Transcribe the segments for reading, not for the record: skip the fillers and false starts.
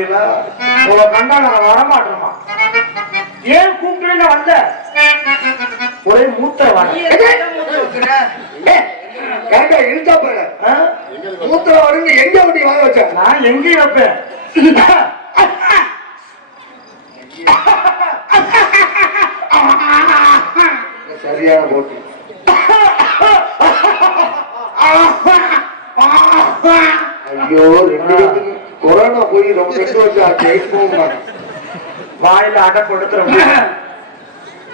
பாத்தீங்களா உங்க கண்டா நான் வரமாட்டோமா ஏன் கூப்பிட்டு வந்த ஒரே மூத்த இழுத்தா போயிட மூத்திர வருங்க எங்க வண்டி வாங்க வச்ச நான் எங்கேயும் வைப்பேன் சரியான போட்டி ஐயோ கொரோனா போய் ரொம்ப 2 வருஷம் வாயில அடை கொடுத்துறோம்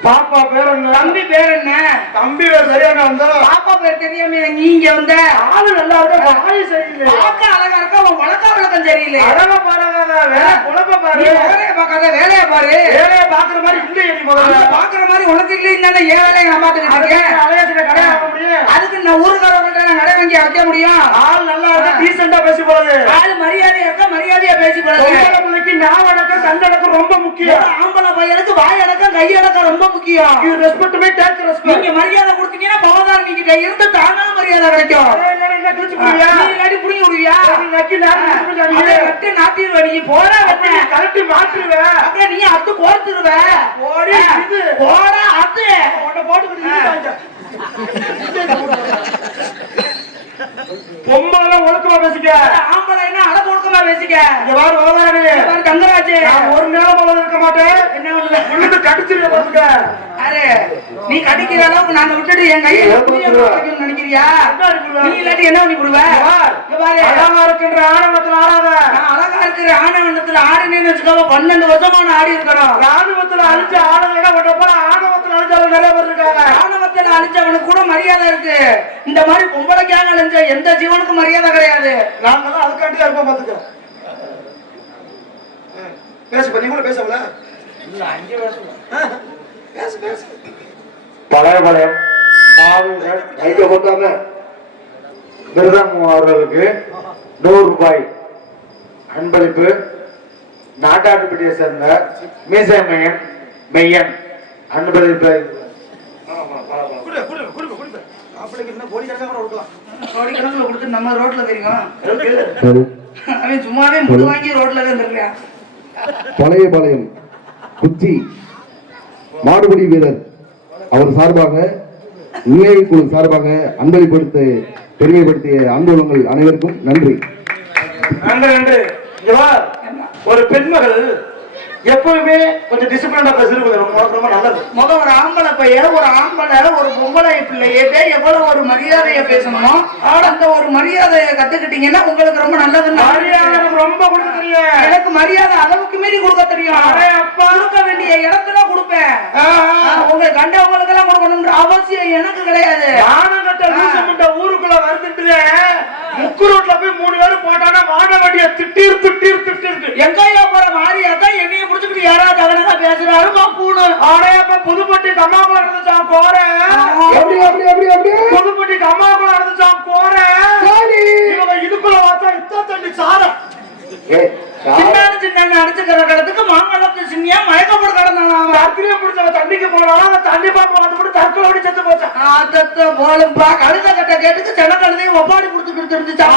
பாப்பா பேர் என்ன தம்பி பேர் என்ன தம்பி பேர் சரியான வந்தா பாப்பா பேர் தெரியாம நீங்க வந்த ஆளு நல்லா இருக்கா வாய் சரியில்லை பாக்க அழகா இருக்கா உன் வழக்கம் சரியில்லை அழகா பாருங்க வேலை குழப்ப பாரு வேலையை பார்க்காத வேலையை பாரு வேலையை பாக்குற மாதிரி இல்லையே நீ முதல்ல பாக்குற மாதிரி உனக்கு இல்லைன்னா ஏன் வேலையை நான் பாத்துக்கிட்டு இருக்கேன் கடை வாங்க முடியும் அதுக்கு நான் ஊருக்காரவங்கள்ட்ட நான் கடை வாங்கி வைக்க முடியும் ஆள் நல்லா இருக்கா டீசெண்டா பேசி போறது ஆள் மரியாதையா இருக்கா மரியாதையா பேசி போறது பிள்ளைக்கு நான் அடக்கம் கண்டடக்கம் ரொம்ப முக்கியம் ஆம்பளை பையனுக்கு வாய் அடக்கம் கை அடக்கம் ரொம்ப முக்கியம் you respect me take respect நீங்க மரியாதை கொடுத்தீங்கன்னா பவதாரணி கிட்ட இருந்து தானா மரியாதை கிடைக்கும் நீ இல்லாட்டி புடிங்க விடுவியா நட்டு நாட்டிடுவ நீ போடா கலட்டி மாற்றுவேன் அப்படியே நீ அத்து கோர்த்துருவ போடா அத்து உன்னை போட்டு பொம்பளை ஒழுக்கமா பேசிக்க ஆம்பளை என்ன அழகு ஒழுக்கமா பேசிக்க இந்த வார வரலாறு தங்கராஜ் நான் ஒரு நேரம் போல இருக்க மாட்டேன் என்ன ஒண்ணு கடிச்சிருக்க பாத்துக்க அரே நீ கடிக்கிற அளவுக்கு நாங்க விட்டுட்டு என் கையை நினைக்கிறியா நீ இல்லாட்டி என்ன பண்ணி விடுவ அழகா இருக்கின்ற ஆணவத்துல ஆடாத நான் அழகா இருக்கிற ஆணவத்துல ஆடினேன்னு வச்சுக்கோ 12 வருஷமா நான் ஆடி இருக்கிறோம் ராணுவத்துல அழிச்ச ஆளுங்க போல ஆணவத்துல அழிச்சாலும் நிறைய பேர் இருக்காங்க ஆணவத்துல அழிச்சவனுக்கு கூட மரியாதை இருக்கு இந்த மாதிரி பொம்பளைக்காக அழிஞ்ச எந்த ஜீவனுக்கும் மரியாதை கிடையாது நாங்க தான் அதுக்காண்டி தான் இருப்போம் பாத்துக்க பேச நீ கூட பேசல இல்ல அங்கே பேச பழைய மாவீரர் ஐக்கிய போட்டாம மிருதம் அவர்களுக்கு 100 ரூபாய் அன்பளிப்பு நாட்டாட்டுப்பட்டியை சேர்ந்த மீசை மெய்யன் அன்பளிப்பு கோடிக்கணக்கில் கொடுத்து நம்ம ரோட்ல தெரியும் அவன் சும்மாவே முழு வாங்கி ரோட்ல தான் தெரியும் பழையபாளையம் குச்சி மாடுபிடி வீரர் அவர் சார்பாக நிலை குழு சார்பாக அன்பளிப்படுத்த பெருமைப்படுத்திய அன்புள்ளங்கள் அனைவருக்கும் நன்றி. நன்றி. ஒரு பெண்மகள் எப்பவுமே கொஞ்சம் டிசிப்ளினா பேசுறது ரொம்ப நல்லது. முதல் ஒரு ஆம்பளை பையன் ஒரு ஆம்பளை ஒரு பொம்பளை பிள்ளையே எவ்வளவு ஒரு மரியாதைய பேசணுமோ அந்த ஒரு மரியாதையை கத்துக்கிட்டீங்கன்னா உங்களுக்கு ரொம்ப நல்லது. மரியாதை ரொம்ப கொடுக்க தெரியும். எனக்கு மரியாதை அளவுக்கு மீறி கொடுக்க தெரியும். கொடுக்க வேண்டிய இடத்துல கொடுப்பேன். உங்க கண்டவங்களுக்கு எல்லாம் கொடுக்கணும்ன்ற அவசியம் எனக்கு கிடையாது. ஆனகட்ட ஊருக்குள்ள வந்துட்டு முக்கு ரோட்ல போய் 3 பேரும் போட்டானா வானவடிய திட்டீர் எங்கயா போற மாரியாதான் என்னைய புடிச்சுக்கிட்டு யாராவது அவனா பேசுறாருமா பூணு ஆடையப்ப புதுப்பட்டி கம்மாக்குள்ள இருந்துச்சான் போறேன். புதுப்பட்டி கம்மாக்குள்ள இருந்துச்சான் போறேன். இவங்க இதுக்குள்ள வாச்சா இத்த தண்ணி சாரம் சின்ன அடிச்சுக்கிற கடத்துக்கு மாங்கலத்து சின்னியா மயக்கப்பட கடந்தானா ராத்திரியே பிடிச்ச தண்ணிக்கு போனாலும் அந்த தண்ணி பாப்பா வந்து கூட தற்கொலை ஓடி செத்து போச்சான். போலும்பா கழுத கட்ட கேட்டுக்கு சென கழுதையும் ஒப்பாடி கொடுத்துக்கிட்டு இருந்துச்சா.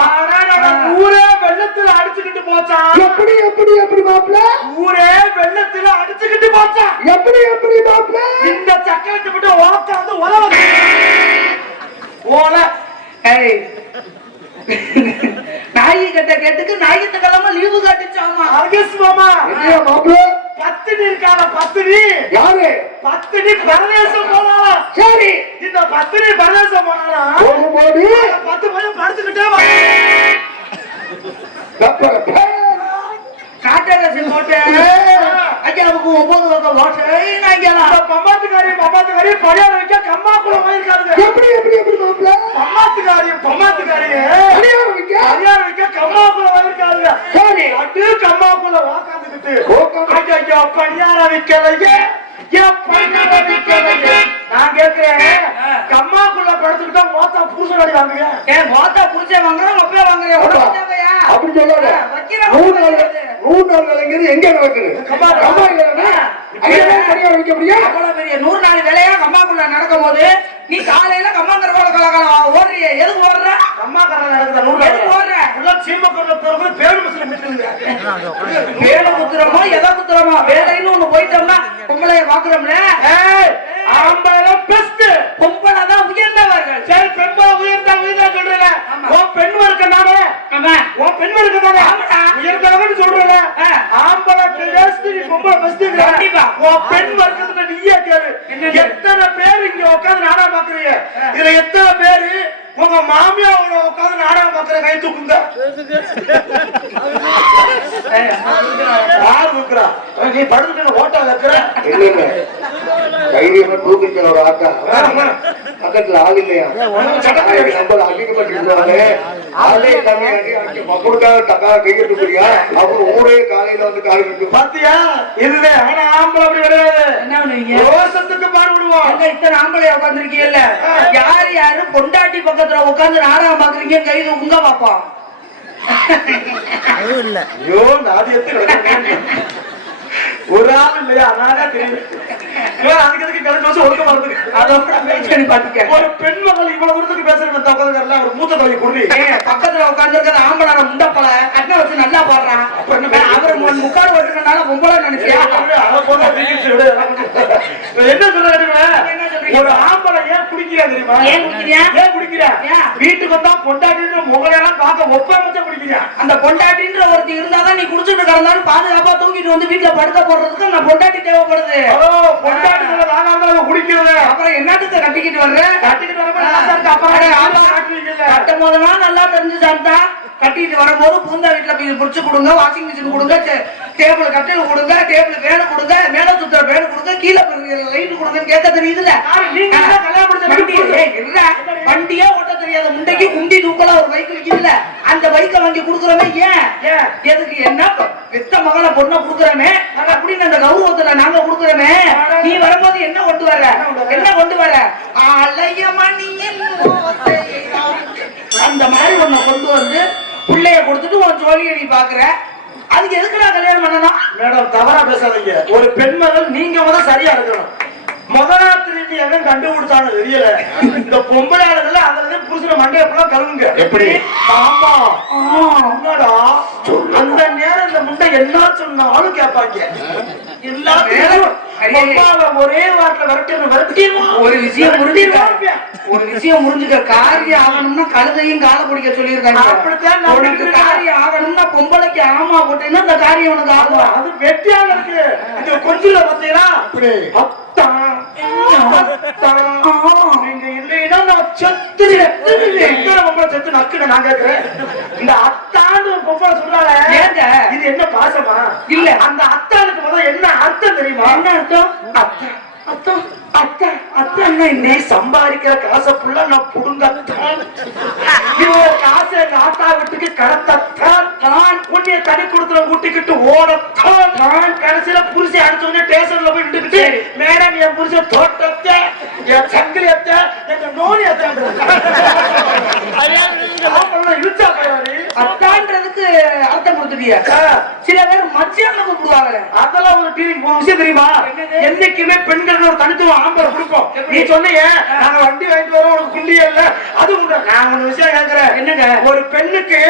ஊரே வெள்ளத்துல அடிச்சுக்கிட்டு போச்சான். எப்படி மாப்பிள்ள ஊரே வெள்ளத்துல அடிச்சுக்கிட்டு போச்சான். எப்படி மாப்பிள்ள இந்த சக்கரத்தை விட்டு உட்காந்து உதவ ஓல நாயி கட்ட கேட்டுக்கு நாயத்துக்கெல்லாம லீவு காட்டுச்சாமா. மாமா மாப்பிள்ள பத்தினி இருக்கான பத்தினி யாரு பத்தினி பிரதேசம் போனாலும் சரி இந்த பத்தினி பிரதேசம் போனாலும் 10 பையன் படுத்துக்கிட்டே காட்டரசி போட்டு ஐயாவுக்கு 9 வகை ஓட்டு பம்மாத்துக்காரி பழையார வைக்க கம்மாக்குள்ள போயிருக்காரு. எப்படி மாப்பிள்ள பம்மாத்துக்காரி பழையார வைக்க கம்மாக்குள்ள போயிருக்காரு. சரி அட்டு கம்மாக்குள்ள உட்காந்துக்கிட்டு ஐயா பணியார வைக்கலையே நான் கேட்கிறேன் கம்மாக்குள்ள படுத்துக்கிட்டா மோத்தா புருஷன் அடி வாங்குங்க. மோத்தா புடிச்சே வாங்குறேன் ஒப்பே வாங்குறேன் அப்படி சொல்லாத. 100 நாள் வேலைங்கிறது எங்க நடக்குது? வைக்க முடியும். அவ்வளவு பெரிய 100 நாள் வேலையா கம்மாக்குள்ள நடக்கும் போது நீ காலையில கம்மாக்கர ஓடுறிய எதுக்கு ஓடுற? கம்மாக்கர நடக்குது 100 நாள் ஓடுற சீமக்கொள்ள பிறகு பேரு முஸ்லிம் இருக்குங்க. வேலை குத்துறோமோ எதை குத்துறோமோ வேலைன்னு ஒண்ணு போயிட்டோம்னா பொம்பளைய பாக்குறோம்ல. ஆம்பளை பெஸ்ட், பொம்பளை தான் உயர்ந்தவர்கள். சரி பெண்பா உயர்ந்தா சொல்றல, உன் பெண் வர்க்க நானே, உன் பெண் வர்க்க தானே உயர்ந்தவங்கன்னு சொல்றல. ஆம்பளை பெஸ்ட், நீ பொம்பளை பெஸ்ட். கண்டிப்பா உன் பெண் வர்க்கத்துல நீயே கேளு. எத்தனை பேர் இங்க உட்கார்ந்து நாடகம் பாக்குறீங்க? இதுல எத்தனை பேரு உங்க மாமியாவோட உட்கார்ந்து நாடகம் பாக்குற? கை தூக்குங்க. யார் தூக்குறா? நீ படுத்துட்டு ஓட்ட வைக்கிற? இல்ல தைரியமா தூக்கிக்கிற ஒரு ஆட்டா பக்கத்துல ஆள் இல்லையா? நம்பர் அதிகப்பட்டிருந்தாலே ஆளே கம்மியாட்டி அங்கே மக்களுக்காக டக்கா கையிட்டு போறியா? அப்புறம் ஊரே காலையில வந்து காலி இருக்கு பாத்தியா? இதுல ஆனா ஆம்பளை அப்படி கிடையாது. என்ன பண்ணுவீங்க? ரோசத்துக்கு பாடு விடுவோம். எங்க இத்தனை ஆம்பளை உட்காந்துருக்கீங்கல்ல, யாரு யாரு பொண்டாட்டி பக்கத்துல உட்காந்து நாடகம் பாக்குறீங்க? கை தூக்குங்க பாப்போம். ஐயோ நாதியத்தை ஒரு ஆள் இல்லையா? நானே தெரியும். அதுக்கு எதுக்கு கலந்து வச்சு ஒழுக்க மாறுது? ஒரு பெண் மகள் இவ்வளவு தூரத்துக்கு பேசுறேன். ஒரு மூத்த தொகை குடி பக்கத்துல உட்கார்ந்து இருக்கிற ஆம்பளை முண்டப்பல கண்ணை வச்சு நல்லா பாடுறான். அவர் முக்காடு வச்சுக்கனால பொம்பளை நினைச்சியா? என்ன சொல்றேன்? ஒரு ஆம்பளை ஏன் குடிக்கிறா தெரியுமா? ஏன் குடிக்கிறா? வீட்டுக்கு வந்தா பொண்டாட்டின்ற முகலையெல்லாம் பார்க்க ஒப்பாமச்சா குடிக்கிறா. அந்த பொண்டாட்டின்ற ஒருத்தி இருந்தாதான் நீ குடிச்சுட்டு கிடந்தாலும் பாதுகாப்பா தூக்கிட்டு வந்து வீட்டுல படுக்க போடுறதுக்கு அந்த பொண்டாட்டி தேவைப்படுது. பொண்டாட்டிகளை வாங்காம குடிக்கிறது. அப்புறம் என்னத்துக்கு கட்டிக்கிட்டு வர்ற? கட்டிக்கிட்டு வரப்ப கட்டும் போதெல்லாம் நல்லா தெரிஞ்சு சாப்பிட்டா கட்டிட்டு வரும்போது பூந்தா வீட்டுல போய் புடிச்சு கொடுங்க, வாஷிங் மிஷின் கொடுங்க, டேபிள் கட்டில் கொடுங்க, டேபிள் வேணு கொடுங்க, மேல சுத்துற வேணு கொடுங்க, கீழே லைட் கொடுங்கன்னு கேட்க தெரியுதுல்ல. வண்டியே ஓட்ட தெரியாத முண்டைக்கு குண்டி தூக்கல ஒரு பைக் இருக்குல்ல, அந்த பைக்கை வாங்கி கொடுக்குறோமே. ஏன் எதுக்கு? என்ன பெத்த மகளை பொண்ணை கொடுக்குறோமே அப்படின்னு அந்த கௌரவத்துல நாங்க கொடுக்குறோமே. நீ வரும்போது என்ன கொண்டு வர? என்ன கொண்டு வர? அலைய மணியின் அந்த மாதிரி ஒண்ணு கொண்டு வந்து பிள்ளைய கொடுத்துட்டு உன் ஜோலியை நீ பாக்குற. அதுக்கு எதுக்கு நான் கல்யாணம் பண்ணணும்? மேடம் தவறா பேசாதீங்க. ஒரு பெண்மகள் நீங்க முதல் சரியா இருக்கணும். முதலாத்திரி எவன் கண்டுபிடிச்சாலும் தெரியல. இந்த பொம்பளை ஆளுகள் அதுல புருஷன மண்டைய ஃபுல்லா கழுவுங்க. எப்படி? ஆமா என்னடா அந்த நேரம் இந்த முண்டை என்ன சொன்னாலும் கேட்பாங்க. எல்லாத்தையும் ஒரே வார்த்தை விரட்டிடுவோம். ஒரு விஷயம் முடிஞ்சுக்க காரியம் ஆகணும்னா கழுதையும் கால பிடிக்க சொல்லியிருக்காங்க. அப்படித்தான் உனக்கு காரியம் ஆகணும்னா பொம்பளைக்கு ஆமா போட்டீங்கன்னா அந்த காரியம் உனக்கு ஆகும். அது வெட்டியால இருக்கு. இது கொஞ்சம் பாத்தீங்கன்னா நீங்க இல்லைன்னா நான் செத்து செத்து நக்குன நான் கேட்கிறேன். இந்த அத்தான்னு ஒரு பொம்பளை சொல்றாங்க. இது என்ன பாசமா? இல்ல அந்த அத்தானுக்கு முதல்ல என்ன அர்த்தம் தெரியுமா? என்ன அர்த்தம்? அத்தை அத்தம் அத்தை அத்தை நீ சம்பாதிக்கிற காசை புள்ள நான் புடுங்கத்தான். காசை எங்க ஆத்தா வீட்டுக்கு கடத்தத்தான். உன்னைய தனி கொடுத்துல ஊட்டிக்கிட்டு ஓடத்தான். கடைசியில புருஷன் அடிச்சோடனே ஸ்டேஷன்ல போய் நின்றுக்கிட்டு மேடம் என் புருஷன் தோட்டத்தை என் சங்கிலியத்தை எங்க நோனியத்தை இழுச்சா போயாரு. அத்தான்றதுக்கு அர்த்தம் கொடுத்துட்டியா? சில பேர் மச்சியான்னு கூப்பிடுவாங்க. அதெல்லாம் ஒரு டிவி விஷயம் தெரியுமா? என்னைக்குமே பெண்கள் ஒரு தனித்துவம் ஆம்பளை கொடுப்போம். நீ சொன்னீங்க நாங்க வண்டி வாங்கிட்டு வரோம் உனக்கு குண்டியே இல்ல. அது நான் ஒரு விஷயம் கேட்கிறேன். என்னங்க ஒரு பெண்ணுக்கு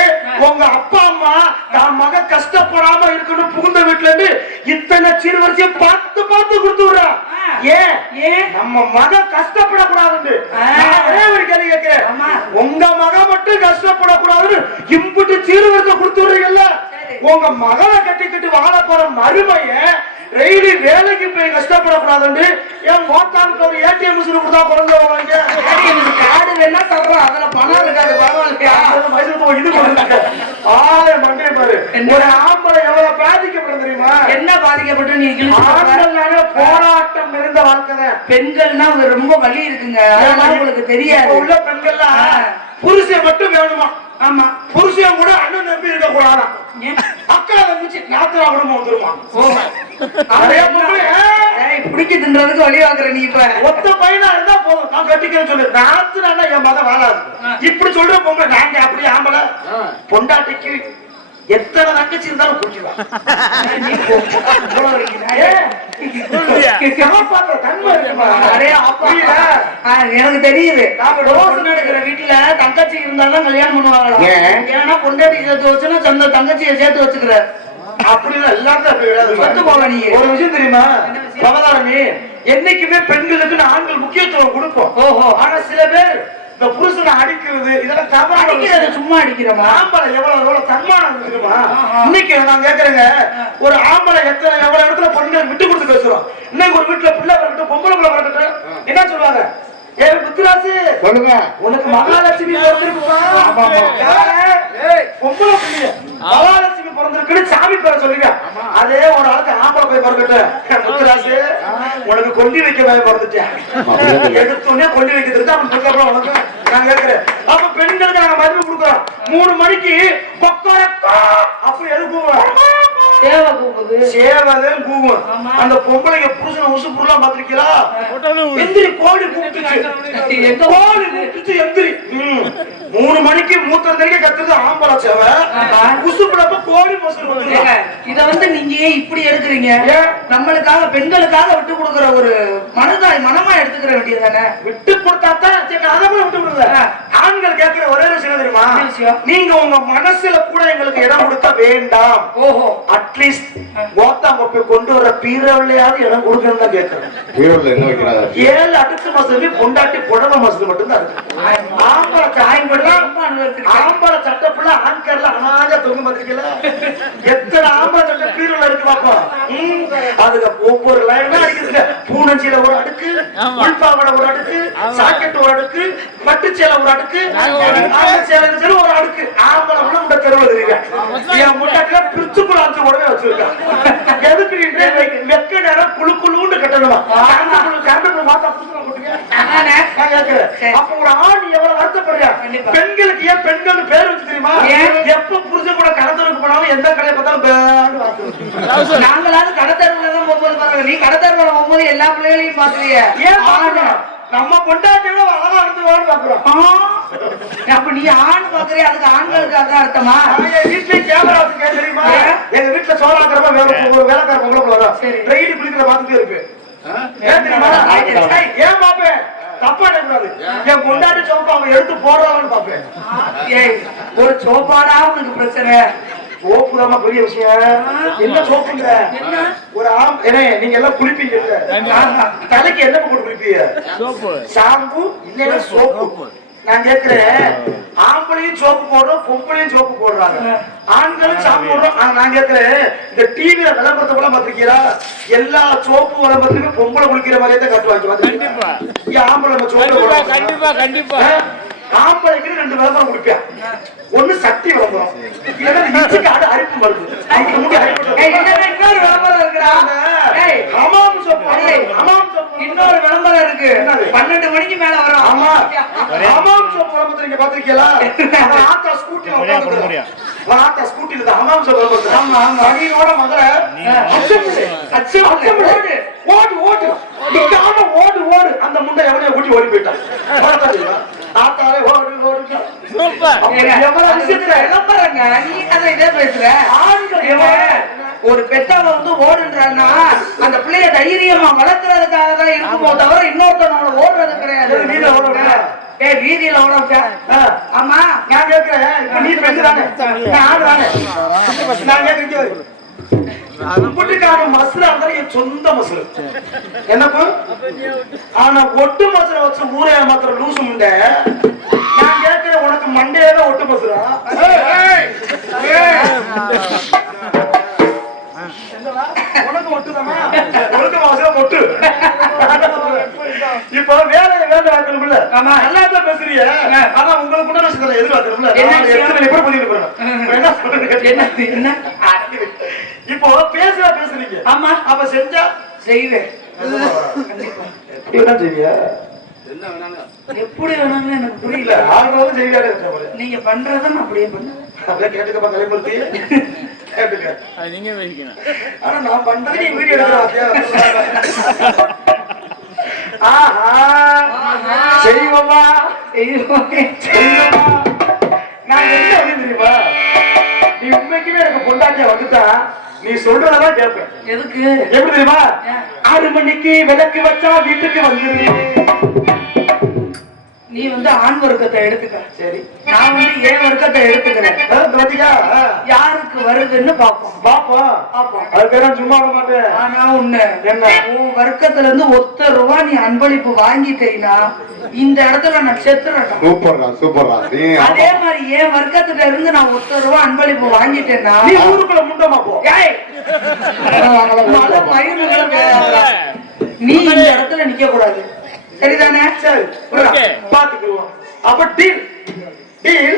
உங்க அப்பா அம்மா தான் மக கஷ்டப்படாம இருக்கணும் புகுந்த வீட்டுல இருந்து இத்தனை சிறு வரிசையும் பார்த்து பார்த்து கொடுத்து விடுறா. ஏன் நம்ம மக கஷ்டப்படக்கூடாது. ஒரே ஒரு கேள்வி கேட்கிறேன். உங்க மக மட்டும் கஷ்டப்படக்கூடாதுன்னு இம்புட்டு சிறு வரிசை கொடுத்து விடுறீங்கல்ல, உங்க மகளை கட்டிக்கிட்டு வாழ போற மருமைய டெய்லி வேலைக்கு போய் கஷ்டப்படக்கூடாது. என் மோட்டானுக்கு ஒரு ஏடிஎம் மிஷின் கொடுத்தா குறைஞ்சவங்க காடு வேணா தர்றோம். அதுல பணம் இருக்காது. பரவாயில்லையா? இது ஆளே மண்டே பாரு. ஒரு ஆம்பளை எவ்வளவு பாதிக்கப்படும் தெரியுமா? என்ன பாதிக்கப்பட்டு? நீங்க போராட்டம் நிறைந்த வாழ்க்கை. பெண்கள்னா ரொம்ப வலி இருக்குங்க. அதெல்லாம் உங்களுக்கு தெரியாது. உள்ள பெண்கள்லாம் புருஷன் மட்டும் வேணுமா? ஆமா புருஷன் கூட அண்ணன் நம்பி இருக்க கூடாதான். அக்கா தம்பிச்சு நாத்தனா குடும்பம் வந்துருமா? பிடிக்க தின்றதுக்கு வழிவாக்குற நீ இப்ப ஒத்த பையனா இருந்தா போதும் நான் கட்டிக்கிறேன்னு சொல்லு. நாத்துனா என் மதம் வாழாது. இப்படி சொல்ற பொம்பளை நாங்க அப்படியே ஆம்பளை பொண்டாட்டிக்கு எத்தனை தங்கச்சி இருந்தாலும் குடிக்கலாம். எனக்கு தெரியுது. வீட்டுல தங்கச்சி இருந்தாதான் கல்யாணம் பண்ணுவாங்களா? ஏன்? ஏன்னா பொண்டாட்டி சேர்த்து வச்சுன்னா சொந்த தங்கச்சியை சேர்த்து வச்சுக்கிற. அப்படிலாம் எல்லாத்தையும் அப்படி கிடையாது. செத்து போவ நீ. ஒரு விஷயம் தெரியுமா என்ன விஷயம்? பவதாரணி, என்னைக்குமே பெண்களுக்கு ஆண்கள் முக்கியத்துவம் கொடுப்போம். ஓஹோ. ஆனா சில பேர் இந்த புருஷனை அடிக்கிறது இதெல்லாம் தவறான அடிக்கிறது விஷயம். சும்மா அடிக்கிறமா? ஆம்பளை எவ்வளவு தன்மானம் இருக்குமா? ஆஹா. இன்னைக்கு நான் கேக்குறேங்க, ஒரு ஆம்பளை எவ்வளவு இடத்துல பெண்கள் விட்டு கொடுத்து பேசுறோம். இன்னைக்கு ஒரு வீட்டுல பிள்ளை பிறக்கட்டும், பொம்பளை பிள்ளை பிறக்கட்டும், என்ன சொல்லுவாங்க? ஏ புத்துராசு, சொல்லுங்க. உனக்கு மகாலட்சுமி பிறந்திருக்குமா? ஆமா, ஆமா. பொம்பளை பிள்ளைய மகாலட்சுமி பிறந்திருக்குன்னு சாமி பேர சொல்லுங்க. அதே ஒரு ஆளுக்கு ஆம்பளை போய் பிறக்கட்டும், புத்துராசு உனக்கு கொல்லி வைக்க போய் பிறந்துட்டேன், எடுத்தோடனே கொல்லி வைக்கிறது அவன் புத்தகம் உனக்கு. நான் கேட்கிறேன், அப்ப பெண்களுக்கு நாங்க மதிப்பு கொடுக்குறோம். 3 மணிக்கு அப்படி எழுப்புவோம், தேவை கூப்பிடுது. சேவதன் கூவும். ஆமா. அந்த பொம்பளைங்க புருஷனை உசு புருலாம் பாத்திருக்கீங்களா? எந்திரி கோழி கூப்பிட்டுச்சு, எங்க கோழி கூப்பிட்டுச்சு எந்திரி. 3 மணிக்கு மூத்தம் தெரிக்க கத்துறது ஆம்பளை சேவை, ஆமா. உசு புறப்ப கோழி மசூர் வந்துருக்கா. இத வந்து நீங்க ஏன் இப்படி எடுக்கிறீங்க? ஏன்? நம்மளுக்காக பெண்களுக்காக விட்டு கொடுக்கிற ஒரு மனமா எடுத்துக்கிற வேண்டியதானே? விட்டு கொடுத்தாத்தான் சரி, அதை கூட விட்டு கொடுக்கல. ஆண்கள் கேட்கிற ஒரே விஷயம் என்ன தெரியுமா? என்ன விஷயம்? நீங்க உங்க மனசுல கூட எங்களுக்கு இடம் கொடுக்க வேண்டாம், ஓஹோ. அட்லீஸ்ட் கோத்தாங்கொப்பை கொண்டு வர பீரவள்ளையாவது இடம் கொடுக்கணும் தான் கேட்கிறேன். ஹீரோல என்ன வைக்கிறாங்க? 7 அடுக்கு மசூலி பொண்டாட்டி புடவை மசூலி மட்டும்தான் இருக்கு. ஆம்பளை காயம்பெல்லாம் ஆம்பளை சட்டப்புள்ள ஆண்கர்ல அனாத தொங்கு பார்த்திருக்கீங்களா? எத்தனை ஆம்பளை சட்டை பீரல இருக்கு பாப்போம். அதுக்கு ஒவ்வொரு லைனா அடிக்குதுங்க. பூனஞ்சில ஒரு அடுக்கு, உள்பாவடை ஒரு அடுக்கு, சாக்கெட் ஒரு அடுக்கு, பட்டுச்சேலை ஒரு அடுக்கு, சேலை ஒரு அடுக்கு. ஆம்பளை கூட முட்டை தெருவில் இருக்கீங்க. என் முட்டாட்டில பிரிச்சுக்குள்ள 5 உடவே வச்சிருக்கேன். எதுக்கு நீ வெக்க நேரம் குழு குழுன்னு கட்டணுமா? கரண்ட் மாத்தா புதுசுல போட்டுங்க. நான் கேட்கிறேன், அப்ப ஒரு ஆண் எவ்வளவு வருத்தப்படுறா? பெண்களுக்கு ஏன் பெண்கள் பேர் வச்சு தெரியுமா? எப்ப புருஷன் கூட கடத்தலுக்கு போனாலும் எந்த கடையை பார்த்தாலும் பேன்னு வார்த்தை. நாங்களாவது கடத்தருவுல தான் போகும்போது பாருங்க, நீ கடத்தருவுல போகும்போது எல்லா பிள்ளைகளையும் பாக்குறிய. ஏன் பாக்கணும்? நம்ம பொண்டாட்டியோட அழகா இருந்துருவான்னு பாக்குறோம். அப்ப நீ ஆண் பாக்குறிய, அதுக்கு ஆண்களுக்கு அதான் அர்த்தமா? என் வீட்டுல கேமரா வச்சு தெரியுமா? எங்க வீட்டுல சோழாக்கிறப்ப ஒரு வேலைக்கார பொங்கலுக்கு வரும், டெய்லி குளிக்கிற பார்த்துட்டே இருப்பேன். ஏன் தெரியுமா? ஏன் பாப்பேன்? தப்பா நினைக்கூடாது. என் பொண்டாட்டி சோப்பா அவன் எடுத்து போடுறான்னு பாப்பேன். ஒரு சோப்பாடா உனக்கு பிரச்சனை? சோப்பு தான் பெரிய விஷயம். என்ன சோப்புங்க? ஒரு நீங்க எல்லாம் குளிப்பீங்க, தலைக்கு என்ன போட்டு குளிப்பீங்க? ஷாம்பு இல்லைன்னா சோப்பு. நான் கேட்கிறேன், ஆம்பளையும் சோப்பு போடுறோம், பொம்பளையும் சோப்பு போடுறாங்க, ஆண்களும் ஷாம்பு போடுறோம். நான் கேட்கிறேன், இந்த டிவியில விளம்பரத்தை கூட பாத்திருக்கீங்களா? எல்லா சோப்பு விளம்பரத்துக்குமே பொம்பளை குளிக்கிற மாதிரியே தான் கட்டுவாங்க. ஆம்பளை நம்ம சோப்பு ஆம்பளைக்கு 2 விளம்பரம் குடிப்பேன். ஒண்ணு சக்தி விளம்பரம், இல்லைன்னா இஞ்சிக்கு அரிப்பு மருந்து. இன்னொரு விளம்பரம் இருக்குடா, ஹமாம் சோப்பு. இன்னொரு விளம்பரம் இருக்கு, 12 மணிக்கு மேல வரும். ஆமா, ஹமாம் சோப்பு விளம்பரத்தை நீங்க பாத்திருக்கீங்களா? ஆத்தா ஸ்கூட்டில உட்கார்ந்து ஆத்தா ஸ்கூட்டில தான் ஹமாம் சோப்பு விளம்பரத்தை. ஆமா, மணியோட மகள ஓடு ஓடு நிக்காம ஓடு ஓடு, அந்த முண்டை எவனைய கூட்டி ஓடி போயிட்டான். ஆத்தாலே ஓடு ஓடு. விளம்பரங்க, நீ அதை இதே பேசுற. ஒரு பெத்தவ வந்து ஓடுன்றான்னா அந்த பிள்ளைய தைரியமா வளர்க்கறதுக்காக தான் இருக்குமோ தவிர இன்னொருத்தவங்கள ஓடுறது கிடையாது. வீதியில ஓட. ஆமா, நான் கேட்கிறேன், இப்ப நீ பேசுறானே, நான் ஆடுறானே, நான் கேட்கிறேன், புட்டுக்கான மசுரா இருந்தாலும் என் சொந்த மசுரு என்னப்போ. ஆனா ஒட்டு மசுரை வச்சு ஊரே மாத்திர லூசு முண்டை. நான் கேட்கிறேன், உனக்கு மண்டையாவே ஒட்டு மசுரா? உனக்கு ஒட்டுதாமா? உனக்கு மசுரா ஒட்டு. இப்ப வேலை வாக்கணும் இல்ல? நல்லா தான் பேசுறீங்க, ஆனா உங்களுக்கு கூட நான் எதிர்பார்க்கணும்ல. என்ன இப்போ பேசுறீங்க. ஆமா, அப்ப செஞ்சா செய்வேன். எப்படி வேணா செய்வியா? எப்படி வேணாலும் எனக்கு புரியல. ஆளுநரும் செய்வியாரு, நீங்க பண்றத நான் அப்படியே பண்ண. அப்படியே கேட்டுக்கப்பா தலைமுறை கேட்டுக்க. நீங்க வைக்கணும். ஆனா நான் பண்றது நீ வீடியோ எடுக்கிறேன். ஆஹா, செய்வோமா செய்வோமா. நான் என்ன தெரியுமா, நீ உண்மைக்குமே எனக்கு பொண்டாட்டியா வந்துட்டா நீ சொல்றதான் கேட்பேன். எதுக்கு? எப்படி தெரியுமா? 6 மணிக்கு விளக்கு வச்சா வீட்டுக்கு வந்துரு. நீ நீ வந்து ஆண் வர்க்கத்தை எடுத்துக்க, சரி நான் வந்து ஏன் வர்க்கத்தை எடுத்துக்கிறேன். பாத்தீங்களா? யாருக்கு வருதுன்னு பாப்போம். பாப்போம். அது பேர சும்மா விட மாட்டேன். ஆனா உன்ன என்ன உன் வர்க்கத்துல இருந்து ₹1 நீ அன்பளிப்பு வாங்கிட்டீங்கன்னா இந்த இடத்துல நான் செத்துறேன். சூப்பர்ரா சூப்பர்ரா. நீ அதே மாதிரி என் வர்க்கத்துல இருந்து நான் ₹1 அன்பளிப்பு வாங்கிட்டேன்னா நீ ஊருக்குள்ள முண்டமா போ. ஏய், மத மயில்களை வேறாதடா. நீ இந்த இடத்துல நிக்க கூடாது, சரிதானே? சரி பாத்துக்குவோம். அப்ப டீல் டீல்.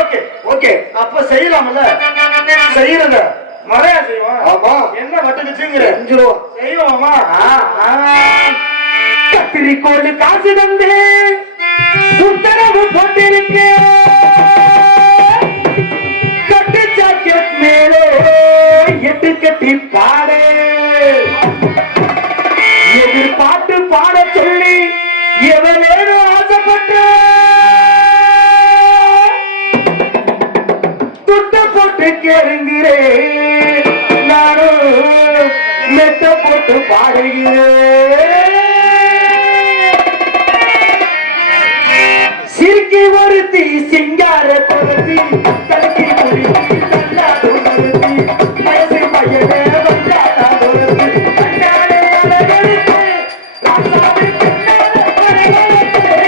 Okay okay. அப்ப செய்யலாம்ல? செய்யறத மழையா செய்வோம். ஆமா. என்ன வட்டுக்குச்சுங்கிற செய்வோமா? கத்திரிக்கோள் காசு தந்து உத்தரவு போட்டிருக்கு. கட்டு ஜாக்கெட் மேலே 8 கட்டி பாடு. எதிர்பார்த்து பாட சொல்லி எவனேனும் ஆசைப்பட்ட துட்ட போட்டு கேளுங்கிறேன். நானும் மெத்த போட்டு பாடுகிறேன். சிரிக்கி ஒருத்தி சிங்கார பொருத்தி கலக்கி குடித்தி கல்லாடு நிறுத்தி வயசு பையனே வந்தாடா பொருத்தி கண்டாடு மலர்களுக்கு ராசாவி கண்டாடு மலர்களுக்கு.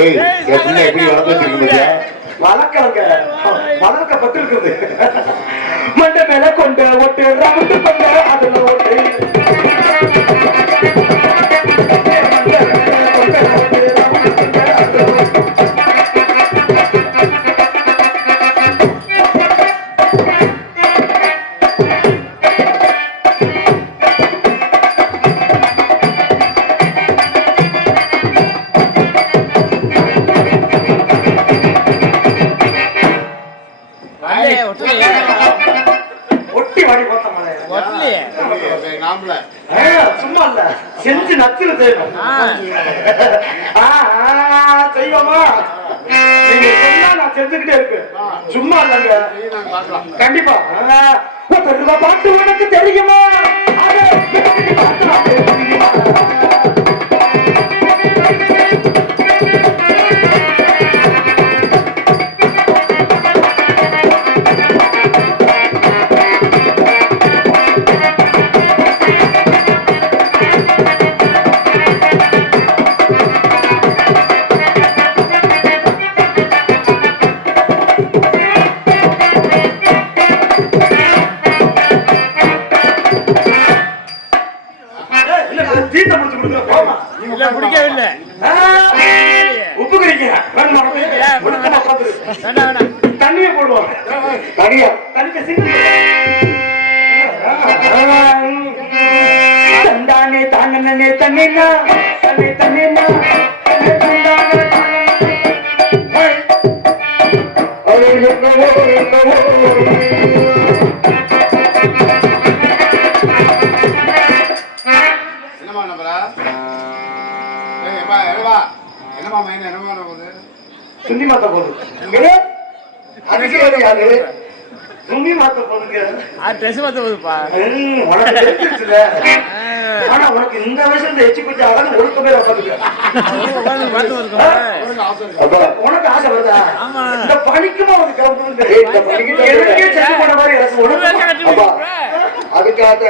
ஏய் எப்படி எப்படி வளர்த்து வச்சிருக்கீங்க? வளர்க்கலங்க, வளர்க்கப்பட்டு இருக்குது. மண்டை மேல கொண்டு ஒட்டு ரவுண்டு கொண்டு அதுல ஒட்டு. ஒட்டி வாடி சும்மா இல்ல, செஞ்சு நச்சுல செய்யணும். செய்வோமா? நீங்க சொன்னா நான் செஞ்சுக்கிட்டே இருப்பேன். சும்மா இல்லங்க, கண்டிப்பா. ₹1 பாட்டு உனக்கு தெரியுமா? அதை தெரியுமா? உப்பு கறிக்க தண்ணிய போடுவோம். தனியா தனிக்க தந்தானே தானே தண்ணினா தண்ணி தண்ணினா துணி மாத்த போகுது. துணி மாத்த போகுதுங்க. உனக்கு தெரிஞ்சிருச்சுல. ஆனா உனக்கு இந்த வயசுல இந்த எச்சி குச்சி அழகு ஒழுக்க பேர் உனக்கு ஆசை வருதா? இந்த பணிக்குமா உனக்கு செஞ்சு போன மாதிரி அதுக்காக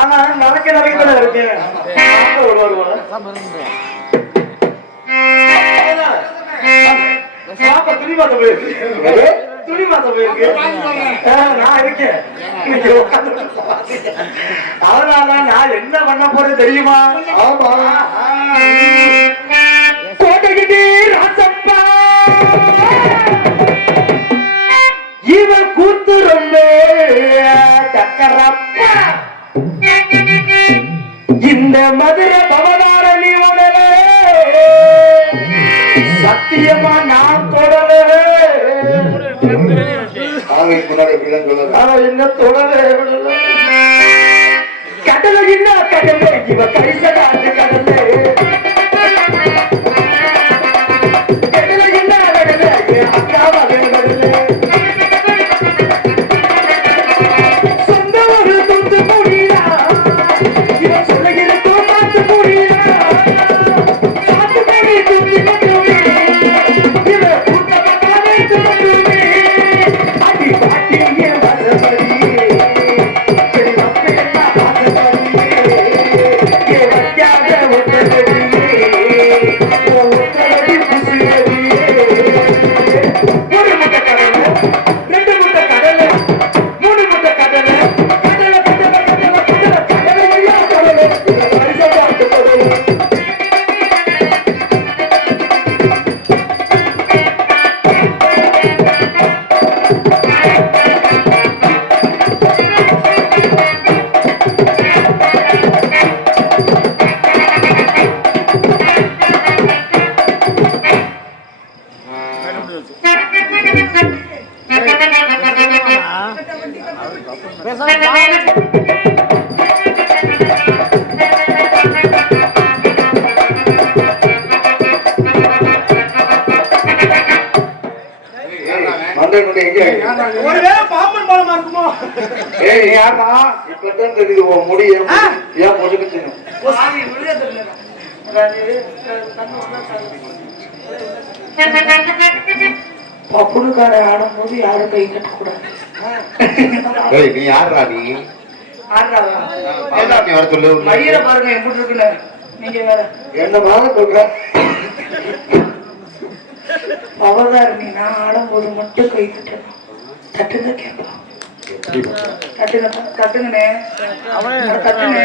ஆனா நடக்க தானே இருக்கேன். துணி மாத்த போயிருக்கு. துணி மாத்த போயிருக்கு. நான் இருக்கேன். அதனால நான் என்ன பண்ண போறேன் தெரியுமா? கோட்டகிரி ராசப்பா இவன் கூத்து ரொம்ப சக்கரப்பா. இந்த மதுரை பவனார நீ உடல சத்தியமா நான் தொடல ஆவிக்கு முன்னாடி எப்படிதான் சொல்லுறது அவன் என்ன தொடல கடலை என்ன கடலை இவ கைசடாது கடலை கடலை என்ன கடலை அக்கா மகன் கடலை சொந்த ஒரு துண்டு முடியா இவன் சொல்லுகிற தோமாத்து முடியா சாத்து போய் துண்டி மட்டுமே இவன் கூட்டப்பட்டாலே துண்டுமே அடி பாட்டியே வரபடியே பாம்பன் பாலமா இருக்குமோ இப்பதான் தெரியுது உன் முடி ஏன் பொசுக்குச்சு பப்புனுக்கார ஆடும் போது யாரும் கை கட்டக்கூடாது. நீ யாரா நீ வர சொல்லு மயில பாருங்க எப்படி இருக்குன்னு. நீங்க வேற என்ன மாதிரி சொல்ற பவர்தார் நீ நான் ஆடும் போது மட்டும் கை கட்டணும். தட்டுங்க கேட்கலாம். தட்டுங்க தட்டுங்கண்ணே தட்டுங்க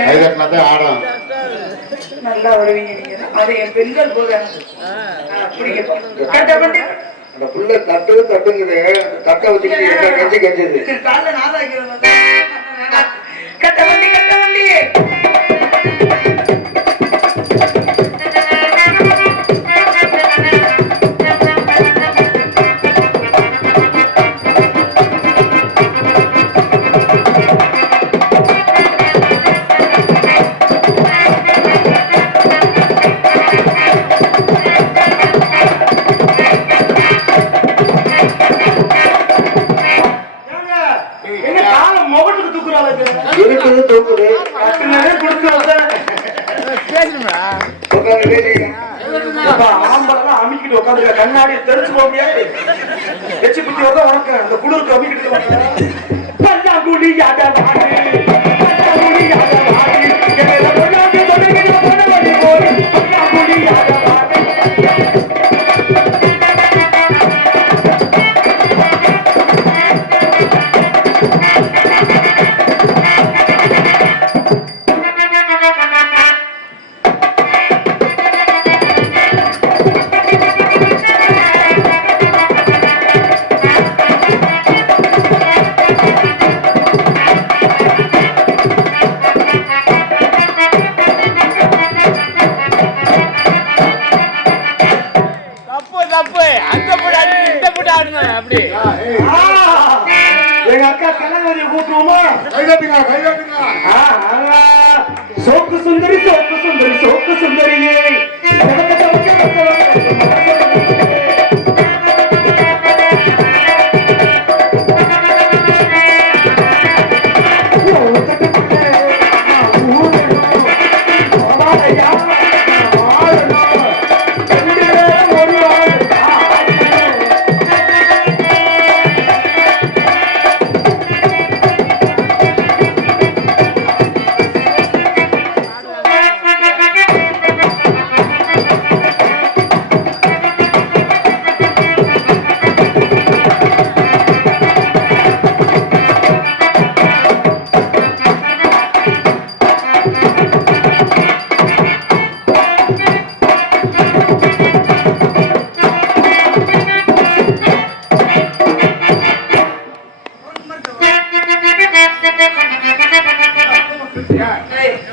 ஆடம் நல்லா வருவீங்க நீங்க. அது என் பெண்கள் போக அப்படி கேட்பாங்க. அந்த புள்ள தட்டு தட்டுங்குது தட்ட வச்சுக்கிட்டு கஞ்சி கஞ்சது காலைல நாதா கட்ட வண்டி கட்ட வண்டி இருக்குது தூக்குது ஆம்பளம் அமிக்கிட்டு உட்காந்து கண்ணாடி தெரிச்சு போக முடியாது. எச்சு பிடி வர உனக்கு அந்த குளிருக்கு அமிக்கிட்டு கண்ணாங்குடி எங்க அக்கா கனகவதியை கூட்டுருவோமா? சோக்கு சுந்தரி சோக்கு சுந்தரி சோக்கு சுந்தரியே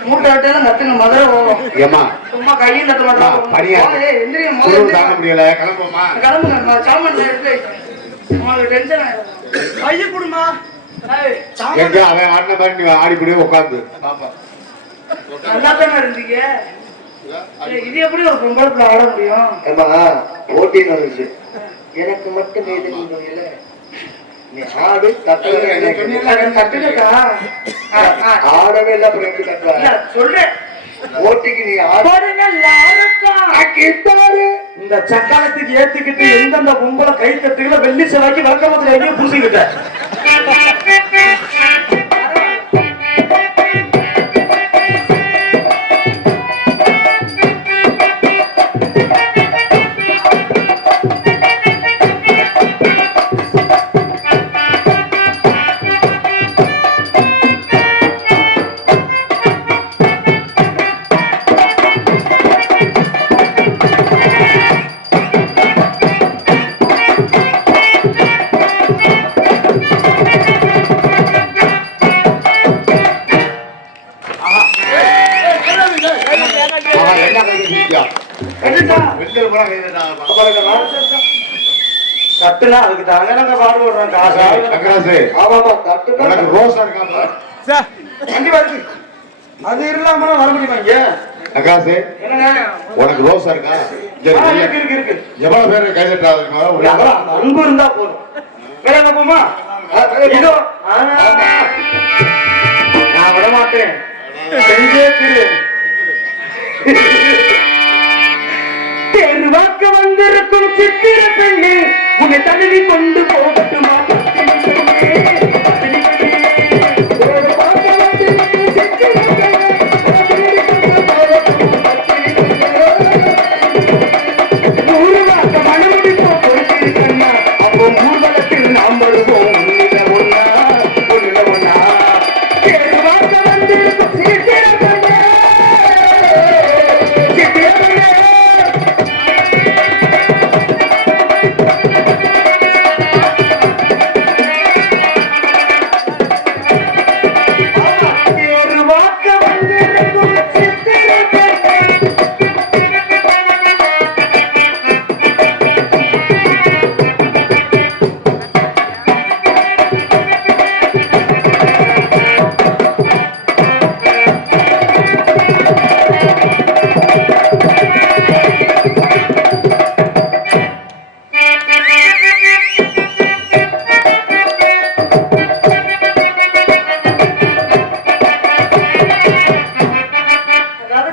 மூட்டை கட்டுங்க முதல்ல சும்மா கையை பனியும் தட்ட மாட்டான். பனியா? ஏய், எந்திரி, முதல்ல குளிர் எந்திரி. தாங்க முடியல, கிளம்புவோமா? கிளம்புங்க, சாமான்ல எடுத்து. உங்களுக்கு டென்ஷன் ஆயிடும். பைய குடுமா. ஏய், எங்க சாமான் அவன் ஆடின மாதிரி நீ ஆடிப்படியே உட்காந்து பாப்பா. நல்லா தானே இருந்தீங்க. ஏய், இது எப்படி ஒரு பொம்பளை பிள்ளை ஆட முடியும்? ஏமா போட்டின்னு வந்துச்சு, எனக்கு மட்டும் நீ நீ ஆடு தட்டுக்கா. ஆடவே இல்லை, அப்புறம் எப்படி தட்டுவா? இல்ல, சொல்றேன். போட்டிக்கு நீ ஆடு. போடுங்க, லாரக்கா. இந்த சக்காலத்துக்கு ஏத்துக்கிட்டு எந்தெந்த பொம்பளை கை தட்டுகளை வெள்ளி செலாக்கி விளக்கமத்துல எங்கேயும் பூசிக்கிட்ட தட்டுனா அதுக்கு தாங்க நாங்க பாடுபடுறோம் காசா. ரோசா இருக்கா? கண்டிப்பா இருக்கு. அது இல்லாம வர முடியுமா இங்க? நகாசு, என்னங்க? உனக்கு ரோசா இருக்கா? இருக்கு இருக்கு இருக்கு. எவ்வளவு பேரு கை தட்டாது? அதான் அன்பு இருந்தா போதும். வேற எங்க போமா? இதோ. நான் விட மாட்டேன். செஞ்சே திரு. தெருவாக்க வந்திருக்கும் சித்திர பெண்ணு உன்னை தழுவி கொண்டு போகட்டுமா? ஊருவாக்க மனமுடி போயிருக்கா, அப்போ ஊர்வலத்தில் நாம் வருவோம். ஒண்ணு தெருவாக்க வந்திருக்கும் சித்திர பெண்ணு, சித்திர பெண்ணு.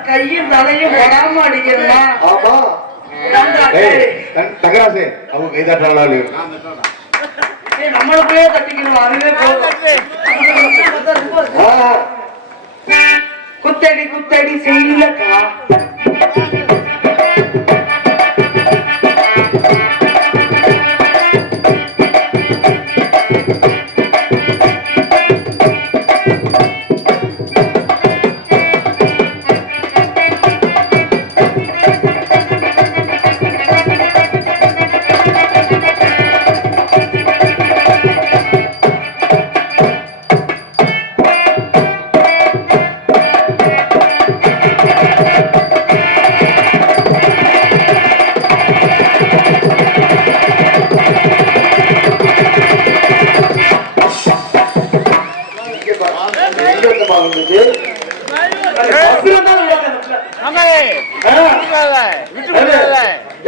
கையும் தலையும் வராம அடிக்கிறமா? ஆமா. தகராசு அவங்க கை தட்டாளா? நம்மளுக்குள்ளே தட்டிக்கணும், அதுவே போதும். குத்தடி குத்தடி செய்யலக்கா.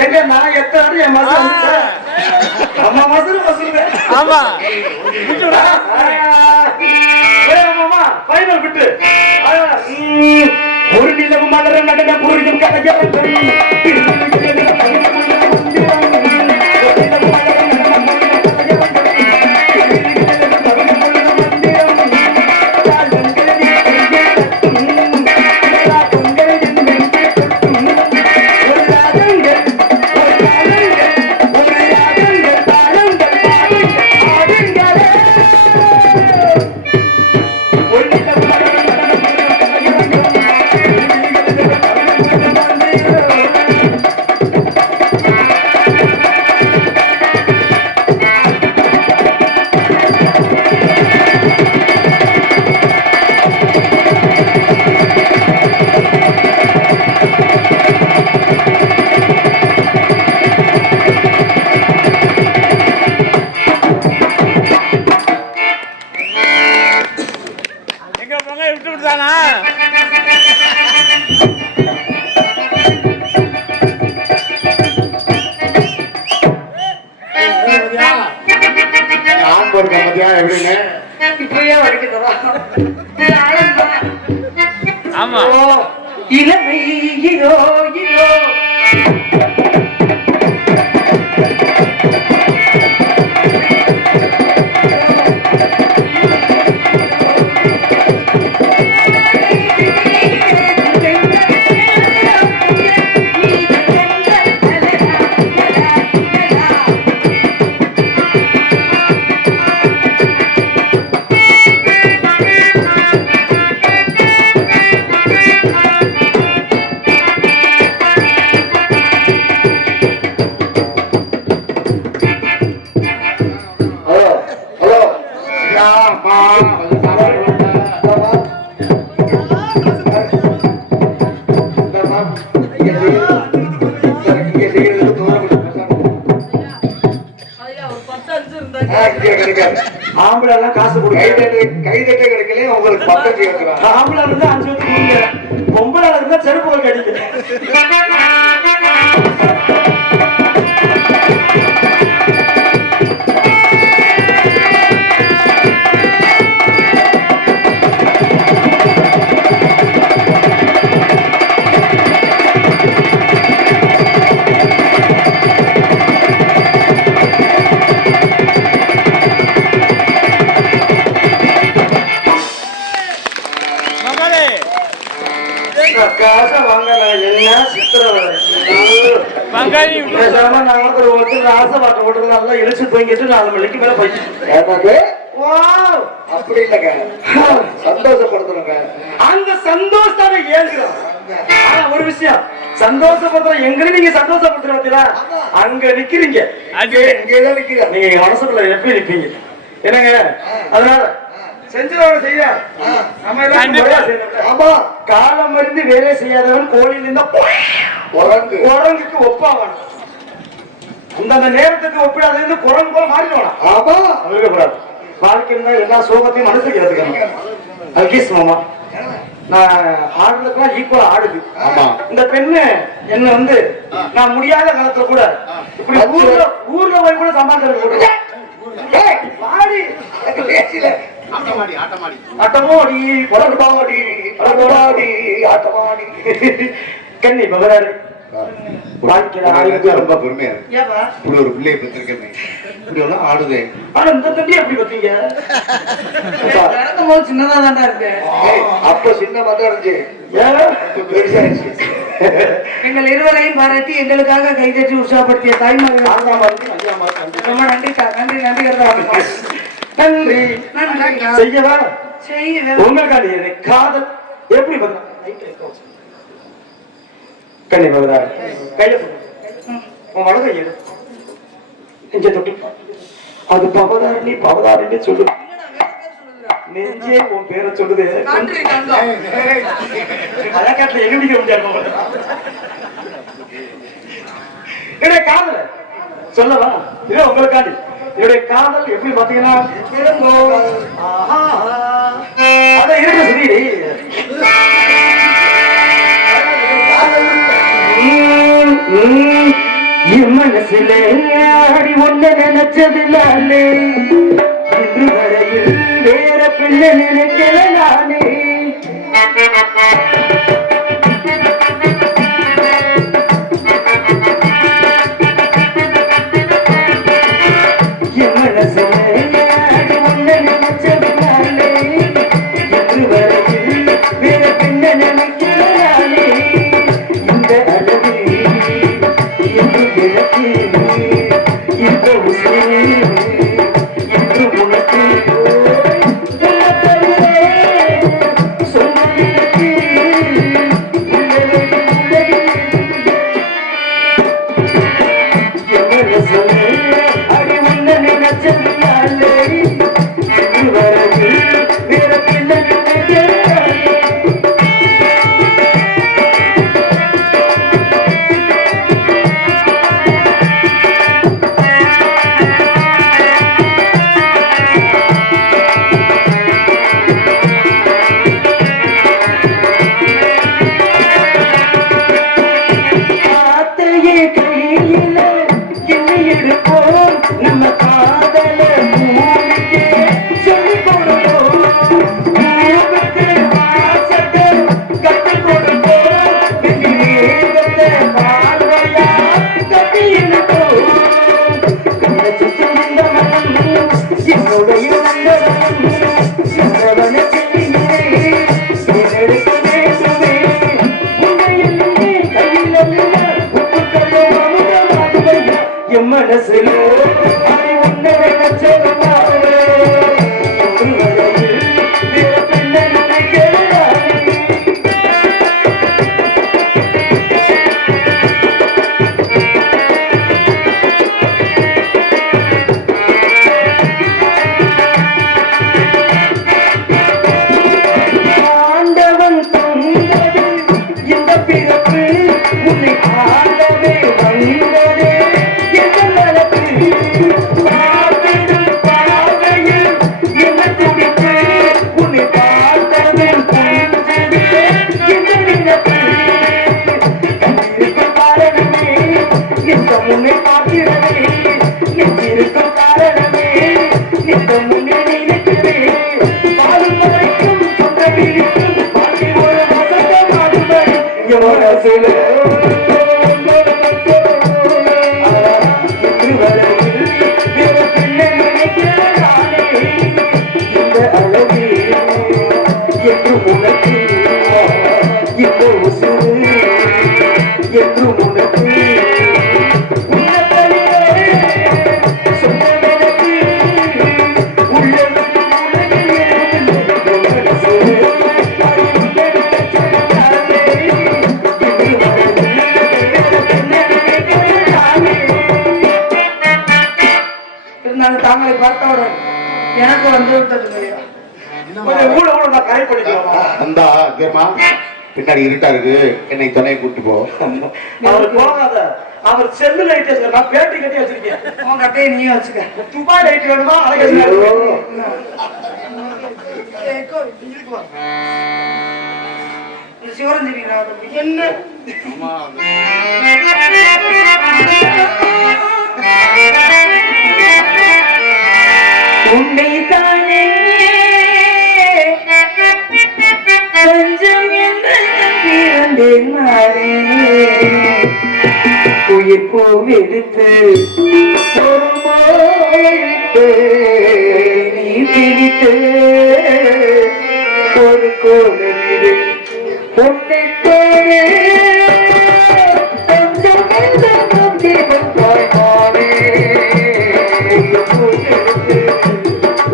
எங்க நான் எத்தனை என் மசூல் அம்மா மசூல் மசூல் ஆமா பைனல் விட்டு ஒரு நிலவு மலர நடன புரியும் கதையவர்கள் ஆண் பொறுக்க மத்தியா எப்படின்னு இப்பயே வரைக்கிறதா ஆமா இளமை இதோ இதோ ஹலோ ஹலோ யாமா ஆம்பளை எல்லாம் காசு கொடுக்க கைதட்ட கிடைக்கல உங்களுக்கு பக்கம் கேட்கிறான் ஆம்பளை இருந்தா 5 வருஷத்துக்கு கொடுங்க பொம்பளை இருந்தா செருப்பு வைக்க அடிக்க மகளே காசை வாங்கல என்ன சித்திரம் பங்காளி பேசாம நான் ஒரு ஒருத்தர் ஆசை பாட்டு ஓட்டுறது நல்லா இழுச்சு தூங்கிட்டு 4 மணிக்கு மேல போயிடுச்சு ஏமாக்கு வாவ்! அப்படி இல்லைங்க சந்தோஷப்படுத்தணுங்க அந்த சந்தோஷத்தால ஏங்குறோம் ஆனா ஒரு விஷயம் சந்தோஷப்படுத்துற எங்கன்னு நீங்க சந்தோஷப்படுத்துற பார்த்தீங்களா அங்க நிக்கிறீங்க அது இங்கேதான் நிக்கிறேன் நீங்க மனசுக்குள்ள எப்படி நிப்பீங்க என்னங்க அதனால செஞ்சதோட செய்ய நம்ம எல்லாம் கண்டிப்பா. முறையா செய்யணும்ல. ஆமா காலம் அறிந்து வேலை செய்யாதவன் கோழியில் இருந்தா குரங்கு குரங்குக்கு ஒப்பாகணும் அந்த நேரத்துக்கு ஒப்பிடாத குரங்கு போல மாறிடுவானா ஆமா இருக்கக்கூடாது வாழ்க்கை இருந்தா எல்லா சோகத்தையும் மனசுக்கு எடுத்துக்கணும் அல்கீஸ் மாமா நான் ஆடுறதுக்கெல்லாம் ஈக்குவலா ஆடுது ஆமா. இந்த பெண்ணு என்ன வந்து நான் முடியாத காலத்துல கூட இப்படி ஊர்ல போய் கூட சமாளிச்சு போட்டு ஏய், பாடி பேசல அட்டமோ அடி குரங்காடி குரங்காடி ஆட்டமாடி கண்ணி பகராரு வாழ்க்கையில ஆயுதம் ரொம்ப பொறுமையா இருக்கு. ஏப்பா இப்படி ஒரு பிள்ளையை பெற்றிருக்கேன் இப்படி எல்லாம் ஆடுதே ஆனா இந்த தம்பி எப்படி பார்த்தீங்க நடக்கும் போது சின்னதா தான்டா இருக்கு ஏய், அப்ப சின்னமா தான் இருந்துச்சு ஏன் இப்ப பெருசாயிருச்சு எங்கள் இருவரையும் பாராட்டி எங்களுக்காக கைதட்டி உற்சாகப்படுத்திய தாய்மார்கள் ஆங்காம இருக்கு அஞ்சாம இருக்கு அஞ்சு ரொம்ப நன்றிக்கா நன்றி நன்றி நன்றி நன்றி செய்யவா செய்ய உங்களுக்காண்டி எனக்கு காதல் எப்படி பார்த்தா கண்ணி பகரா கைய உன் வலதை எடு நெஞ்ச தொட்டு அது பவதாரணி பவதாரணி சொல்லு நெஞ்சே உன் பேரை சொல்லுது நன்றி தங்கம் அதான் காட்டுல எங்க பிடிக்க முடியாது என்னுடைய காதல சொல்லவா இது உங்களுக்காண்டி என்னுடைய காதல் எப்படி பாத்தீங்கன்னா அதான் இருக்கு சுதீரி என் மனசுல அடி ஒண்ணு நினைச்சதுனாலே இன்று வரையில் வேற பிள்ளை நினைக்கல நானே என் மனசுல அடி ஒண்ணு நினைச்சதுனாலே இன்று வரையில் வேற பிள்ளை நினைக்கல நானே இந்த அளவு என்று எனக்கு இந்த உசிரே என்று உனக்கு சொன்னதற்கு எவ்வளவு சொல்ல அடி உன்ன நினைச்சதுனாலே இன்று வரையில் வேற பிள்ளை நினைக்கிறேன் இருந்தாலும் தாங்களை பார்த்தவுடன் எனக்கு வந்து விட்டது ஐயா. கொஞ்சம் ஊழ ஊழ நான் கரை பண்ணிக்கலாமா? வந்தா தெரியுமா பின்னாடி இருட்டா இருக்கு என்னை துணையை கூட்டு போ. அவர் போகாத, அவர் செல்லு லைட் வச்சிருக்க, நான் பேட்டி கட்டி வச்சிருக்கேன். உன் கட்டையை நீயும் வச்சுக்க. துபாய் லைட் வேணுமா? அழகா இந்த சிவரஞ்சனி என்ன உன்னை தானே கொஞ்சம் என்று பிறந்தேன் நானே உயிர் பூவெடுத்து ஒரு மோயிட்டு நீ பிடித்து ஒரு கோவிலில் உன்னை தானே கொஞ்சம் என்று பிறந்தாய் நானே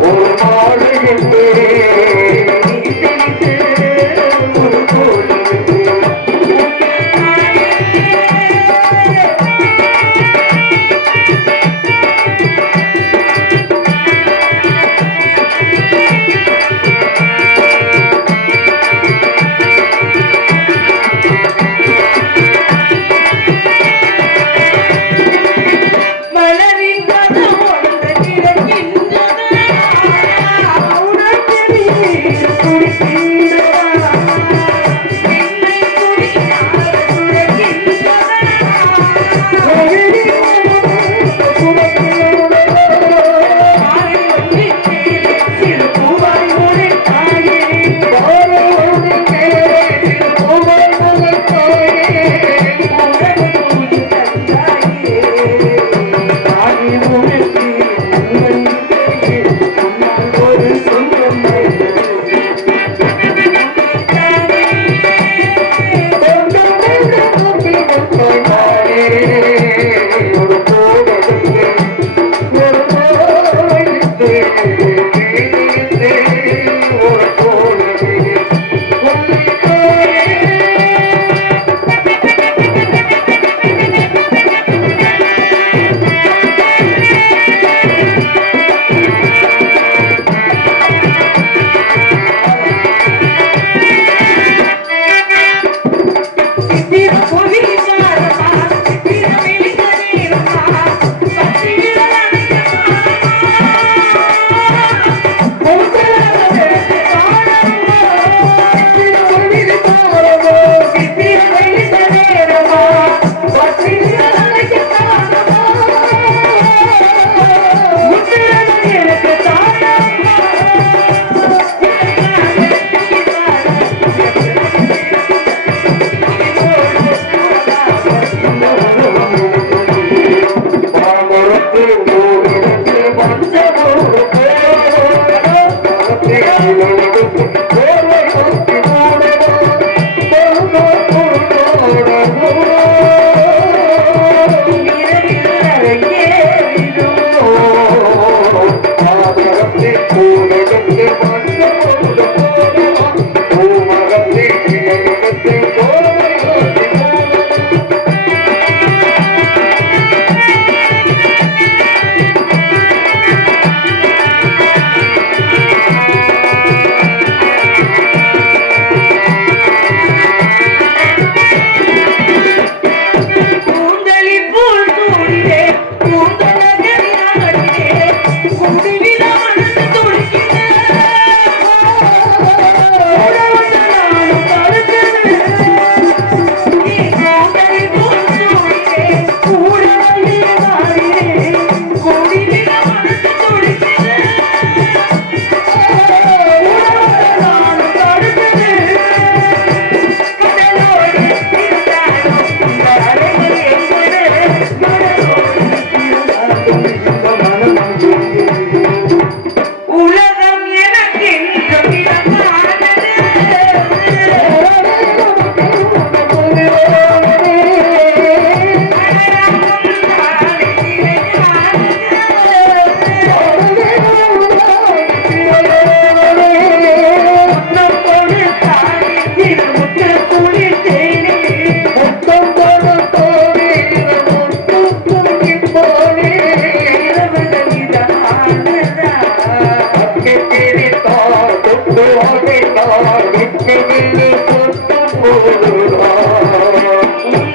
ஒரு மாலையிட்டு நீ பிடித்து ஒரு கோவிலில் மலரின் பதம் ஒன்று கிடக்கின்றதா உனக்கு துடிக்கின்றதா என்னை துடிக்காத துடிக்கின்றதா சிறு பூவாய் உரைத்தாயே சிறு பூவாய் உரைத்தாயே உறவு தூது தந்தாயே ஆகி உனக்கு நன்மை உன்னால் ஒரு சொந்தம் ஒரு போவதற்கு ஒரு போயிட்டு ஒரு போனது உன்னை போலே சித்திர பொவி பாரமா சித்திர வெளிதரேமா பத்தி விரலனையமா பொங்கலவே காணமா சித்திர பொவி பாரமா சித்திர வெளிதரேமா பத்தி விரலனையமா முத்திரன் எனக்கு தானம்மா கூந்தலில் பூல் சூடினே கூந்தலகரி நாடினே குடிவில மனசு துடிக்கினே முருகா